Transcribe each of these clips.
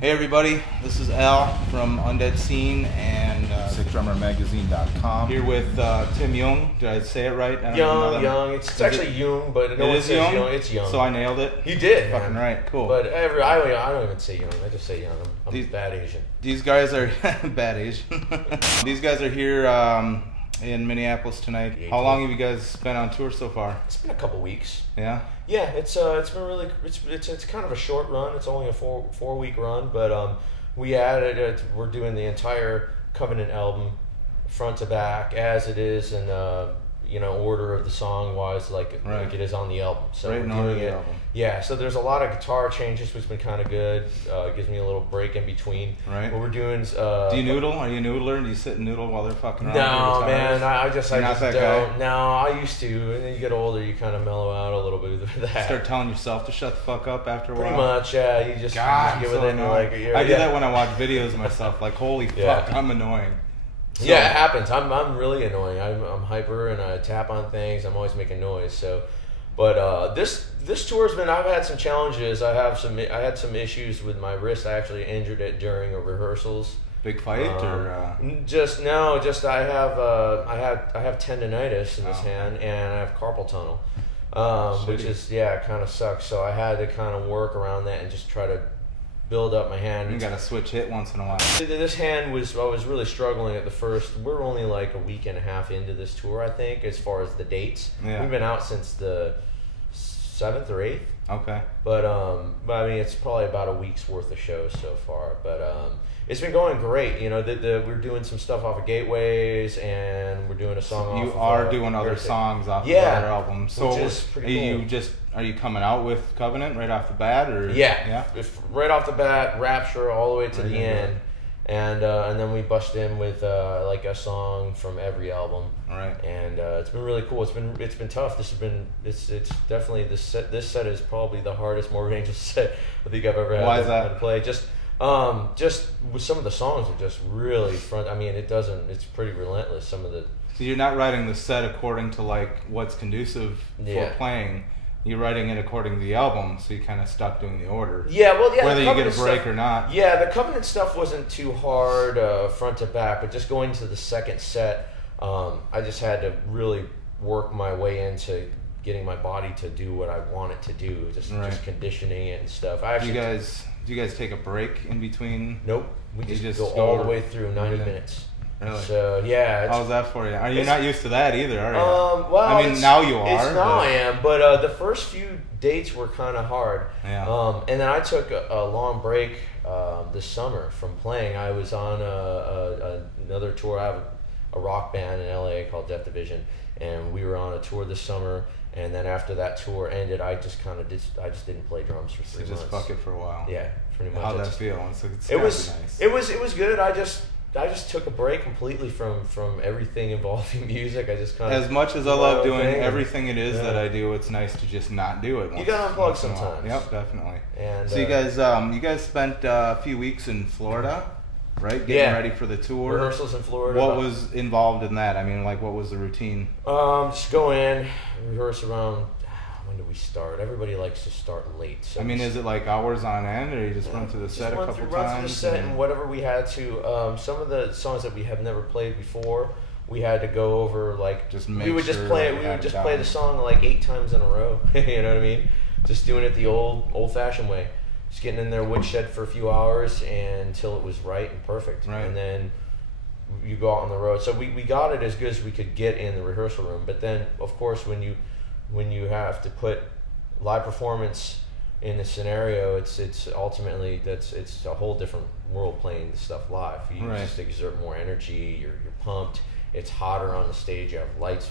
Hey everybody, this is Al from Undead Scene and SickDrummerMagazine.com. here with Tim Yeung. Did I say it right? Young. It's actually Yeung, but no one says Yeung. It's Yeung. So I nailed it? You did. Fucking right, cool. But I don't even say Yeung. I just say Young. I'm bad Asian. These guys are bad Asian. These guys are here in Minneapolis tonight. How long have you guys been on tour so far? It's been a couple weeks. Yeah? Yeah, it's been really it's kind of a short run. It's only a four week run, but we added it. We're doing the entire Covenant album front to back as it is, and order of the song wise, like it is on the album. So right, we're doing it. Album. Yeah, so there's a lot of guitar changes, which has been kind of good. It gives me a little break in between. Right. What we're doing is. Do you noodle? Are you a noodler? Do you sit and noodle while they're fucking around? No, man. I just don't. Guy? No, I used to, and then you get older, you kind of mellow out a little bit with that. Start telling yourself to shut the fuck up after a while. Pretty much, yeah. You just get within like a year. I do that when I watch videos of myself. Like, holy fuck, I'm annoying. So, yeah, it happens. I'm really annoying. I'm hyper and I tap on things. I'm always making noise. So, but this tour's been. I've had some challenges. I had some issues with my wrist. I actually injured it during rehearsals. Big fight or I have tendonitis in this hand and I have carpal tunnel, which is kind of sucks. So I had to kind of work around that and just try to build up my hand. You got to switch hit once in a while. This hand I was really struggling at the first. We're only like a week and a half into this tour, I think, as far as the dates. Yeah. We've been out since the 7th or 8th. Okay. But I mean, it's probably about a week's worth of shows so far. But it's been going great. You know, we're doing some stuff off of Gateways, and we're doing a song. You are doing other songs off of other albums. So which is pretty cool. Are you coming out with Covenant right off the bat, or right off the bat, Rapture all the way to the end, and then we bust in with like a song from every album. All right. And it's been really cool. It's been tough. It's definitely this set is probably the hardest Morbid Angel set I think I've ever had to play. Just with some of the songs are just really front. I mean, it's pretty relentless. Some of the. So you're not writing the set according to like what's conducive for playing. You're writing it according to the album, so you kind of stuck doing the order. Yeah, well, yeah. Whether you get a break or not. Yeah, the Covenant stuff wasn't too hard front to back, but just going to the second set, I just had to really work my way into getting my body to do what I want it to do, just conditioning it and stuff. Do you guys take a break in between? Nope. We just go all the way through 90 minutes. Really? So yeah. How's that for you? Are you not used to that either? Are you? Well, I mean, now you are. Now I am, but the first few dates were kind of hard. Yeah. And then I took a long break this summer from playing. I was on another tour. I have a rock band in LA called Death Division, and we were on a tour this summer. And then after that tour ended, I just didn't play drums for 3 months. Just fuck it for a while. Yeah, pretty much. How'd that feel? It was good. I just took a break completely from everything involving music. I just kind of as much as I love doing everything it is that I do, it's nice to just not do it. You gotta unplug sometimes. Yep, definitely. And so you guys spent a few weeks in Florida, right? Getting ready for the tour. Rehearsals in Florida. What was involved in that? I mean, like, what was the routine? Just go in, rehearse around. When do we start? Everybody likes to start late. So I mean, is it like hours on end, or you just run through the set a couple times? Run through the set and whatever we had to. Some of the songs that we have never played before, we had to go over like. We would just play the song like 8 times in a row. You know what I mean? Just doing it the old-fashioned way. Just getting in there woodshed for a few hours until it was right and perfect. Right. And then you go out on the road. So we got it as good as we could get in the rehearsal room. But then, of course, when you have to put live performance in a scenario, it's ultimately it's a whole different world playing the stuff live. You just exert more energy. You're pumped. It's hotter on the stage. You have lights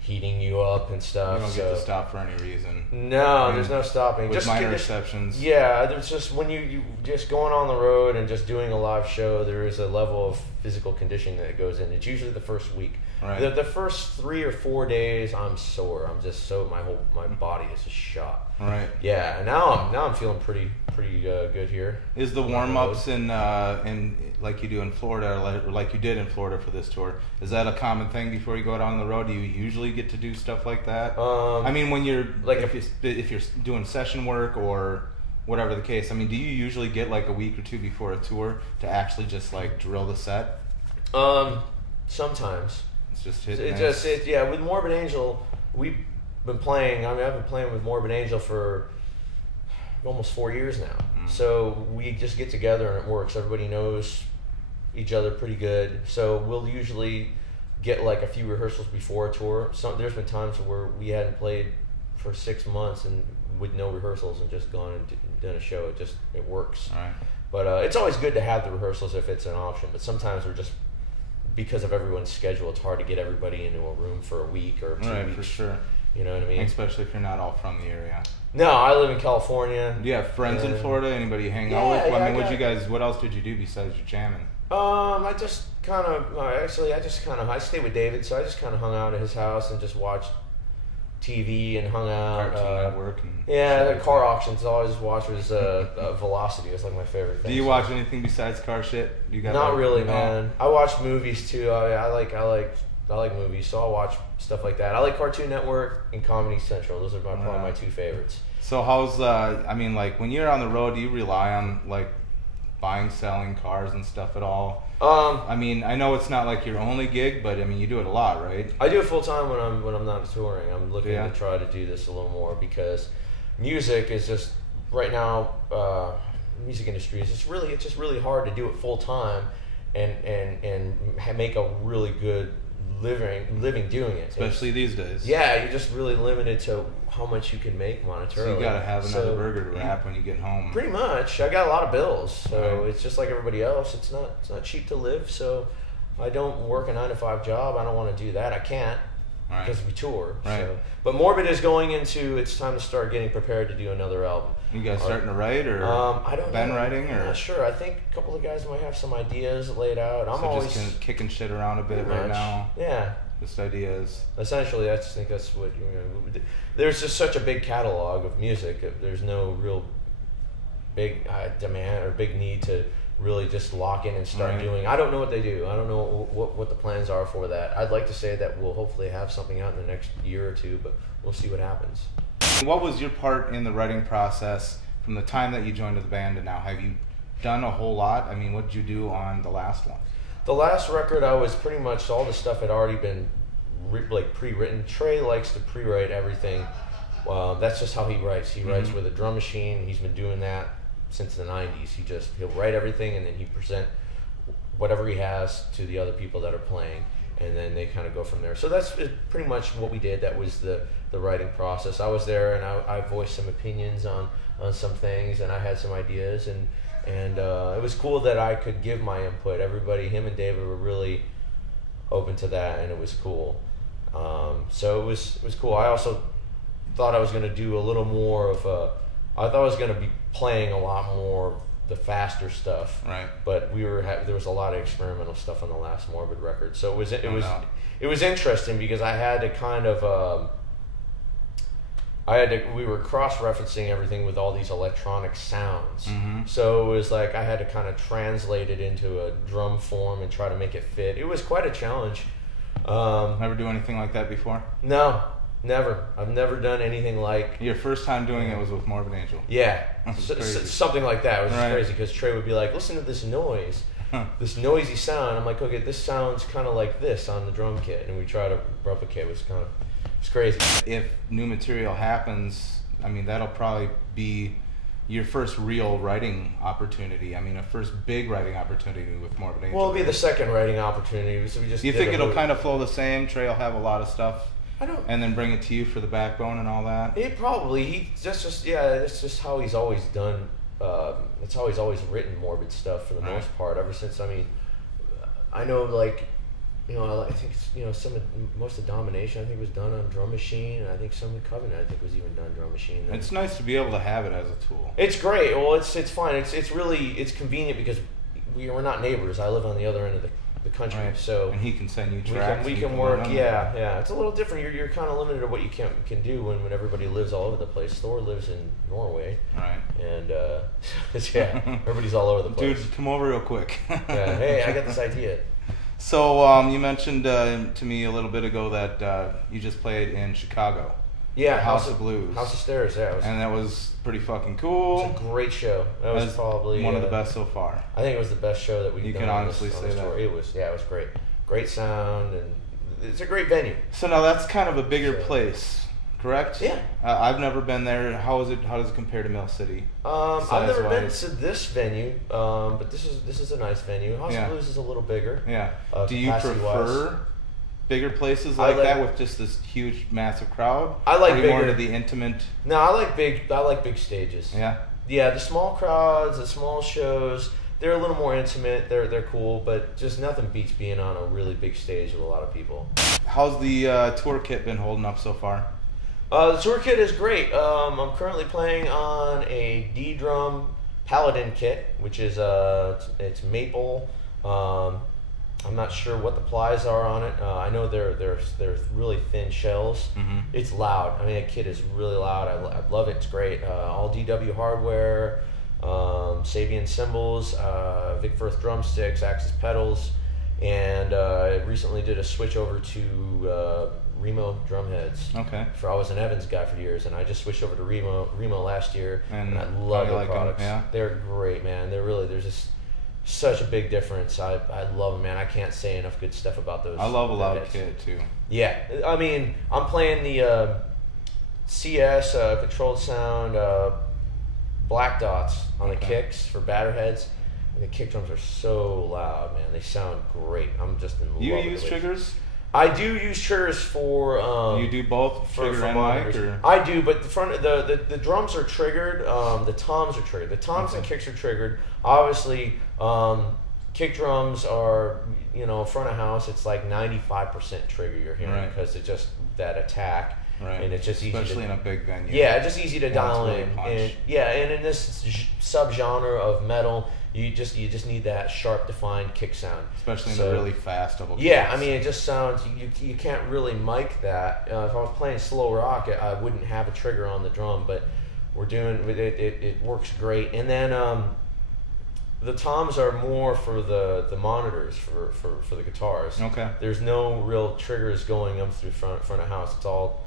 heating you up and stuff. You don't get to stop for any reason. No, there's no stopping. With minor exceptions. Yeah, there's just when you just going on the road and just doing a live show, there is a level of physical conditioning that goes in. It's usually the first week. Right. The first 3 or 4 days, I'm sore. I'm just so my body is just shot. Right. Yeah, and now I'm feeling pretty good here. Is the warm ups in like you do in Florida, or like you did in Florida for this tour? Is that a common thing before you go out on the road? Do you usually get to do stuff like that? I mean, when you're like if you're doing session work or whatever the case. I mean, do you usually get like a week or two before a tour to actually just like drill the set? Sometimes. It's just hit. Yeah. With Morbid Angel, we've been playing. I mean, I've been playing with Morbid Angel for almost 4 years now. So we just get together and it works. Everybody knows each other pretty good. So we'll usually get like a few rehearsals before a tour. There's been times where we hadn't played for 6 months and with no rehearsals and just gone and done a show. It works. All right. But it's always good to have the rehearsals if it's an option. But sometimes we're just, because of everyone's schedule, it's hard to get everybody into a room for a week or 2 weeks. For sure. You know what I mean? Especially if you're not all from the area. No, I live in California. Do you have friends in Florida? Anybody you hang out with? Well, I mean, what else did you do besides your jamming? I just kind of, I stayed with David, so I just kind of hung out at his house and just watched TV and hung out. Cartoon Network. And the car auctions. I always watched was Velocity. It's like my favorite thing. Do you watch anything besides car shit? You got Not really, man. I watch movies too. I like movies, so I'll watch stuff like that. I like Cartoon Network and Comedy Central. Those are probably my two favorites. So how's I mean, like when you're on the road, do you rely on like buying, selling cars and stuff at all? I mean, I know it's not like your only gig, but I mean, you do it a lot, right? I do it full time when I'm not touring. I'm looking to try to do this a little more because music is just right now. Music industry is just really hard to do it full time and make a really good living doing it. Especially these days. Yeah, you're just really limited to how much you can make monetarily. So you gotta have another burger to wrap when you get home. Pretty much. I got a lot of bills, so it's just like everybody else. It's not cheap to live, so I don't work a 9-to-5 job. I don't want to do that. I can't because we tour. Right. So. But Morbid is going into. It's time to start getting prepared to do another album. You guys starting to write, or I don't been know. writing, or I'm not sure. I think a couple of guys might have some ideas laid out. I'm always just kicking shit around a bit right now. Yeah. Just ideas. Essentially, I just think that's what there's just such a big catalog of music. There's no real big demand or big need to really just lock in and start doing. I don't know what they do. I don't know what the plans are for that. I'd like to say that we'll hopefully have something out in the next year or two, but we'll see what happens. What was your part in the writing process from the time that you joined the band to now? Have you done a whole lot? I mean, what did you do on the last one? The last record, I was pretty much, all the stuff had already been pre-written. Trey likes to pre-write everything. That's just how he writes. He writes with a drum machine. He's been doing that since the 90s. He'll write everything and then he present whatever he has to the other people that are playing, and then they kind of go from there. So that's pretty much what we did. That was the writing process. I was there and I voiced some opinions on some things, and I had some ideas, and it was cool that I could give my input. Him and David were really open to that, and it was cool. So it was cool. I also thought I was going to do a little more of I thought I was going to be playing a lot more the faster stuff. Right. But there was a lot of experimental stuff on the last Morbid record. So it was interesting because I had to kind of we were cross-referencing everything with all these electronic sounds. Mm-hmm. So it was like I had to kind of translate it into a drum form and try to make it fit. It was quite a challenge. Never do anything like that before? No, never. I've never done anything like... Your first time doing it was with Morbid Angel? Yeah, something like that. It was just crazy because Trey would be like, listen to this noise, this noisy sound. I'm like, okay, this sounds kind of like this on the drum kit. And we try to replicate. It's crazy. If new material happens, I mean, that'll probably be your first real writing opportunity. I mean, a first big writing opportunity with Morbid Angel. Well, it'll be the second writing opportunity. So we just. Do you think it'll kind of flow the same? Trey will have a lot of stuff. I don't. And then bring it to you for the backbone and all that. That's just how he's always done. That's how he's always written Morbid stuff for the most part. Ever since, I mean, I know like. I think most of Domination I think was done on drum machine, and I think some of Covenant I think was even done drum machine. And it's nice to be able to have it as a tool. It's great. Well, it's fine. It's really convenient because we're not neighbors. I live on the other end of the country, so and he can send you tracks. We can work. Yeah. It's a little different. You're kind of limited to what you can do when everybody lives all over the place. Thor lives in Norway, right? And everybody's all over the place. Dude, come over real quick. Yeah. Hey, I got this idea. So you mentioned to me a little bit ago that you just played in Chicago. Yeah, House of Blues. House of Stairs, yeah. And that was pretty fucking cool. It was a great show. That was probably one of the best so far. I think it was the best show that we've done. You can honestly say that. It was great. Great sound, and it's a great venue. So now that's kind of a bigger place, correct? Yeah. I've never been there. How does it compare to Mill City? I've never been to this venue, but this is a nice venue. House of Blues is a little bigger. Yeah. Do you prefer bigger places like that with just this huge, massive crowd? I like bigger. More to the intimate. No, I like big stages. Yeah. Yeah, the small crowds, the small shows. They're a little more intimate. They're cool, but just nothing beats being on a really big stage with a lot of people. How's the tour kit been holding up so far? The tour kit is great. I'm currently playing on a D-drum Paladin kit, which is it's maple. I'm not sure what the plies are on it. I know they're really thin shells. Mm-hmm. It's loud. I mean, the kit is really loud. I love it. It's great. All DW hardware, Sabian cymbals, Vic Firth drumsticks, Axis pedals, and I recently did a switch over to Remo drum heads. Okay. I was an Evans guy for years, and I just switched over to Remo last year, and I love their products. Them, yeah? They're great, man. There's just such a big difference. I love them, man. I can't say enough good stuff about those. I love a loud kit too. Yeah, I mean, I'm playing the CS controlled sound black dots on the kicks for batter heads. And the kick drums are so loud, man. They sound great. I'm just in love with it. You use triggers? I do use triggers for. You do both trigger and mic, or? I do, but the drums are triggered. The toms are triggered. The toms and kicks are triggered. Obviously, kick drums are front of house. It's like 95% trigger you're hearing because it's just that attack. Right. And it's just easy, especially in a big venue. Yeah, it's just easy to dial really in. punch. And and in this subgenre of metal, you just need that sharp, defined kick sound. Especially in the really fast double. Yeah, I mean, it just sounds. You can't really mic that. If I was playing slow rock, I wouldn't have a trigger on the drum, but we're doing it. It works great. And then the toms are more for the monitors for the guitars. Okay. There's no real triggers going up through front of house. It's all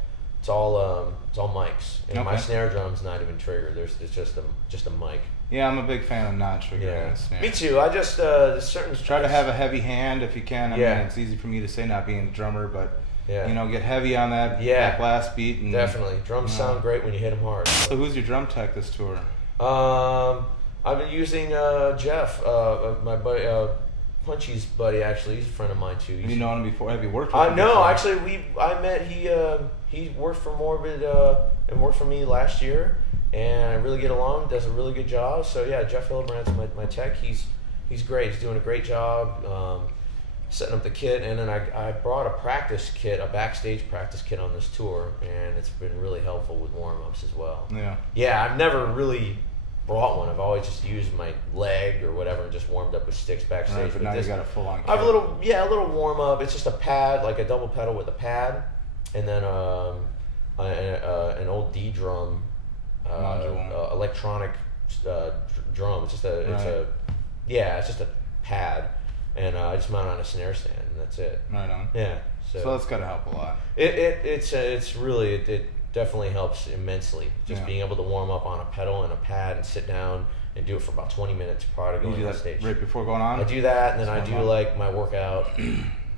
mics. And my snare drum's not even triggered. It's just a mic. Yeah, I'm a big fan of not triggering snare. Me too. I just try to have a heavy hand if you can. I mean, it's easy for me to say not being a drummer, but get heavy on that last beat. And, definitely. Drums sound great when you hit them hard. So who's your drum tech this tour? I've been using Jeff, my buddy, Punchy's buddy. Actually, he's a friend of mine too. Have you known him before? Have you worked with him? No, before? actually, I met he worked for Morbid and worked for me last year, and I really get along. Does a really good job. So yeah, Jeff Hillebrandt's my tech. He's great. He's doing a great job setting up the kit, and then I brought a practice kit, a backstage practice kit on this tour, and it's been really helpful with warm-ups as well. Yeah, I've never really brought one. I've always just used my leg or whatever and just warmed up with sticks backstage. Right, but now you got a full-on kit. I have a little warm-up. It's just a pad, like a double pedal with a pad, and then an old D drum, electronic drum. It's just a pad, and I just mount on a snare stand, and that's it. Right on. Yeah. So that's got to help a lot. It's really it definitely helps immensely. Just being able to warm up on a pedal and a pad and sit down and do it for about 20 minutes prior to going on stage. Right before going on? I do that, and then I do like my workout.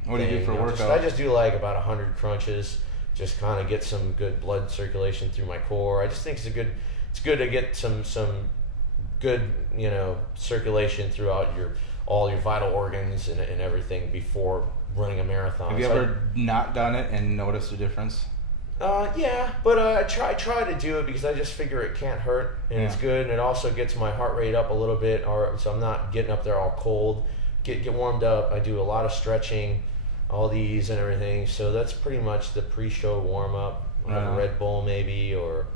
What do you do for workout? I just do like about 100 crunches, just kind of get some good blood circulation through my core. I just think it's good to get some good circulation throughout all your vital organs and everything before running a marathon. Have you ever not done it and noticed a difference? Yeah, but I try to do it because I just figure it can't hurt, and it's good, and it also gets my heart rate up a little bit, so I'm not getting up there all cold. Get warmed up. I do a lot of stretching, all these and everything, so that's pretty much the pre-show warm-up. Have a Red Bull maybe, or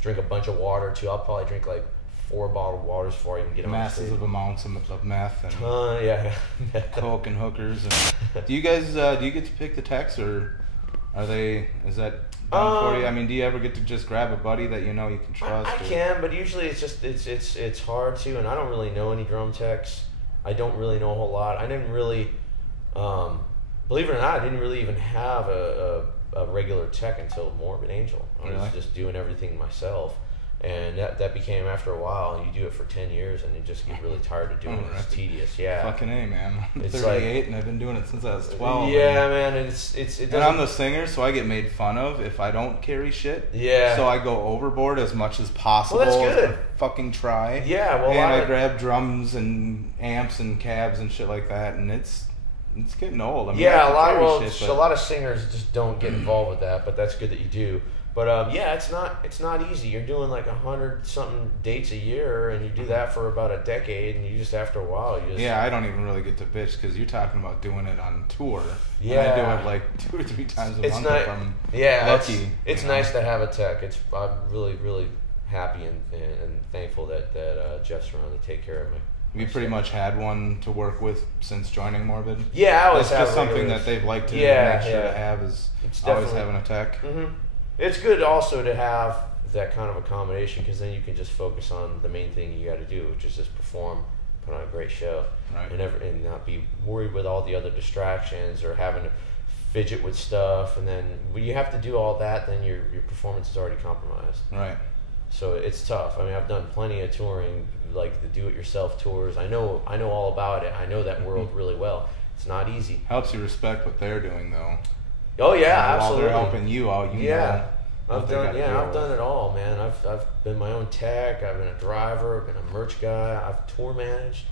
drink a bunch of water too. I'll probably drink like 4 bottled waters before I even get on stage. Massive amounts of meth and coke and hookers. And do you guys do you get to pick the techs, or is that done for you? I mean, do you ever get to just grab a buddy that you can trust? I can, but usually it's hard to, and I don't really know any drum techs. I don't really know a whole lot. I didn't really believe it or not, I didn't really even have a regular tech until Morbid Angel. I was just doing everything myself. And that became, after a while, you do it for 10 years and you just get really tired of doing it. It's tedious, yeah. Fucking A, man. I'm 38 and I've been doing it since I was 12. Yeah, man. And I'm the singer, so I get made fun of if I don't carry shit. Yeah. So I go overboard as much as possible. Well, that's good. Fucking try. Yeah, well, and I grab drums and amps and cabs and shit like that, and it's getting old. I mean, yeah, a lot of singers just don't get involved with that, but that's good that you do. But yeah, it's not easy. You're doing like 100-something dates a year, and you do that for about a decade, and you just, after a while, you just... Yeah, I don't even really get to bitch, because you're talking about doing it on tour. Yeah. And I do it like 2 or 3 times a month if I'm lucky. It's nice to have a tech. I'm really, really happy and thankful that Jeff's around to take care of me. You pretty much had one to work with since joining Morbid? Yeah, I always have just something that they've liked to make sure to have is always having a tech. Mm-hmm. It's good also to have that kind of accommodation, because then you can just focus on the main thing you got to do, which is just perform, put on a great show, right. and not be worried with all the other distractions or having to fidget with stuff. And then when you have to do all that, then your performance is already compromised. Right. So it's tough. I mean, I've done plenty of touring, like the do-it-yourself tours. I know all about it. I know that world really well. It's not easy. Helps you respect what they're doing, though. Oh yeah, absolutely. While they're helping you out, I've done it all, man. I've been my own tech. I've been a driver. I've been a merch guy. I've tour managed.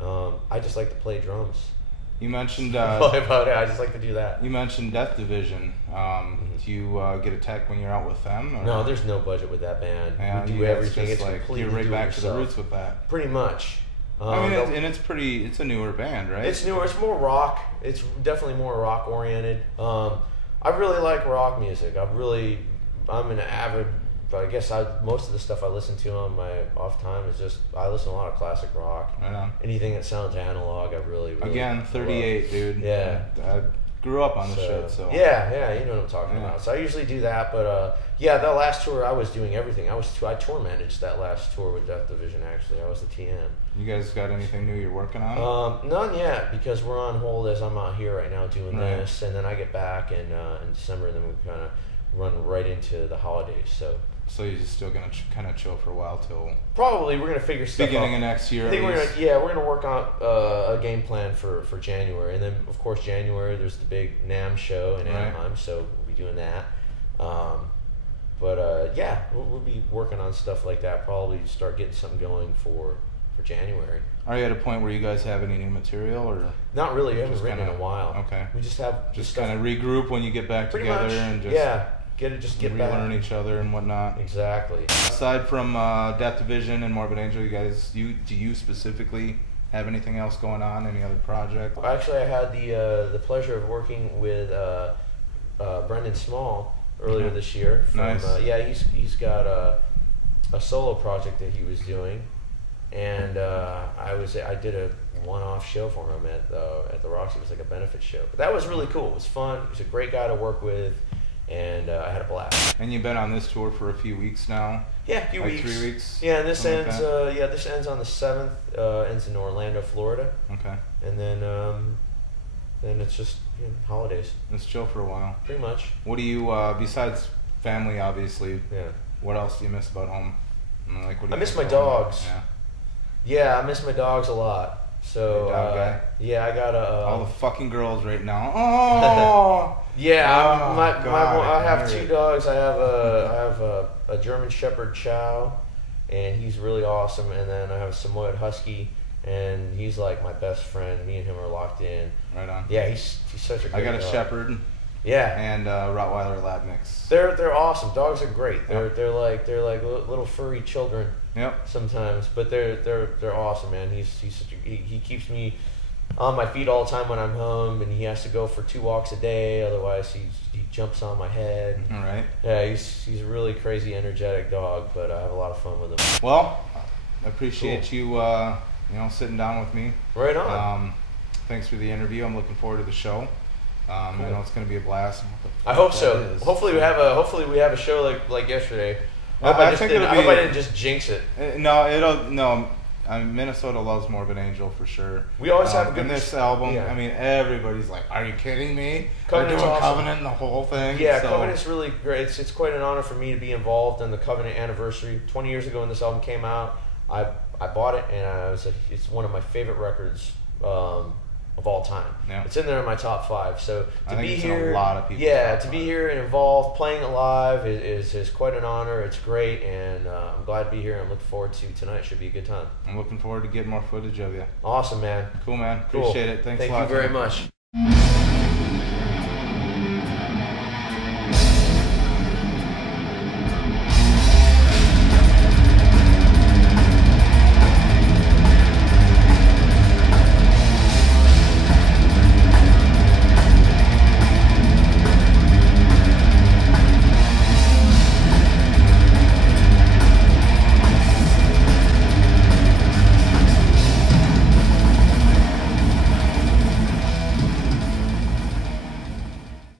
I just like to play drums. You mentioned about it. I just like to do that. You mentioned Death Division. Do you get a tech when you're out with them? Or? No, there's no budget with that band. Yeah, we do everything. It's like completely you're right back to the roots with that. Pretty much. I mean, it's a newer band, right? It's newer. It's more rock. It's definitely more rock oriented. I really like rock music. I'm an avid. I guess most of the stuff I listen to on my off time is just I listen to a lot of classic rock. Right on. Anything that sounds analog, I really again 38, love. Dude. Yeah. I grew up on the shit, so yeah, you know what I'm talking about. So I usually do that, but yeah, that last tour I was doing everything. I tour managed that last tour with Death Division. Actually, I was the TM. You guys got anything new you're working on? None yet, because we're on hold as I'm out here right now doing this, and then I get back in December, and then we kind of run right into the holidays. So you're just still gonna kind of chill for a while till probably we're gonna figure stuff beginning out. Of next year. I think we're gonna work on a game plan for January, and then of course January there's the big NAMM show in Anaheim, so we'll be doing that. But yeah, we'll be working on stuff like that. Probably start getting something going for January. Are you at a point where you guys have any new material, or not really? We haven't written in a while. Okay, we just have just kind of regroup when you get back together much, and just get relearn back. each other and whatnot. Exactly. Aside from Death Division and Morbid Angel, do you specifically have anything else going on? Any other project? Actually, I had the pleasure of working with Brendan Small earlier this year. Nice. He's got a solo project that he was doing, and I did a one-off show for him at the Roxy. It was like a benefit show, but that was really cool. It was fun. He was a great guy to work with. And I had a blast. And you've been on this tour for a few weeks now? Yeah, a few like weeks. 3 weeks? Yeah, and this ends. This ends on the 7th. Ends in Orlando, Florida. Okay. And then it's just holidays. Let's chill for a while. Pretty much. What do you besides family, obviously? Yeah. What else do you miss about home? I miss my dogs. Yeah, I miss my dogs a lot. So dog guy? Yeah, I got all the fucking girls right now. Oh. Yeah, I have 2 dogs. I have a German Shepherd Chow, and he's really awesome. And then I have a Samoyed Husky, and he's like my best friend. Me and him are locked in. Right on. Yeah, he's such a great dog. I got a Shepherd. Yeah. And Rottweiler Lab mix. They're awesome. Dogs are great. They're like little furry children. Yep. Sometimes, but they're awesome, man. He keeps me on my feet all the time when I'm home, and he has to go for 2 walks a day. Otherwise, he jumps on my head. All right. Yeah, he's a really crazy, energetic dog, but I have a lot of fun with him. Well, I appreciate you sitting down with me. Right on. Thanks for the interview. I'm looking forward to the show. Cool. I know it's going to be a blast. I hope so. Hopefully we have a show like yesterday. I hope I didn't just jinx it. No, I mean, Minnesota loves Morbid Angel for sure. We always have a good. And this album, I mean, everybody's like, "Are you kidding me? Covenant's They're doing awesome. Covenant and the whole thing." Yeah, so. Covenant's really great. It's quite an honor for me to be involved in the Covenant anniversary. 20 years ago when this album came out, I bought it, and it's one of my favorite records of all time. Yeah. It's in there in my top 5. So to be here, a lot of people. Yeah, to be here and involved, playing it live is quite an honor. It's great, and I'm glad to be here. I'm looking forward to tonight. Should be a good time. I'm looking forward to getting more footage of you. Awesome, man. Cool, man. Cool. Appreciate it. Thanks a lot. Thank you very much.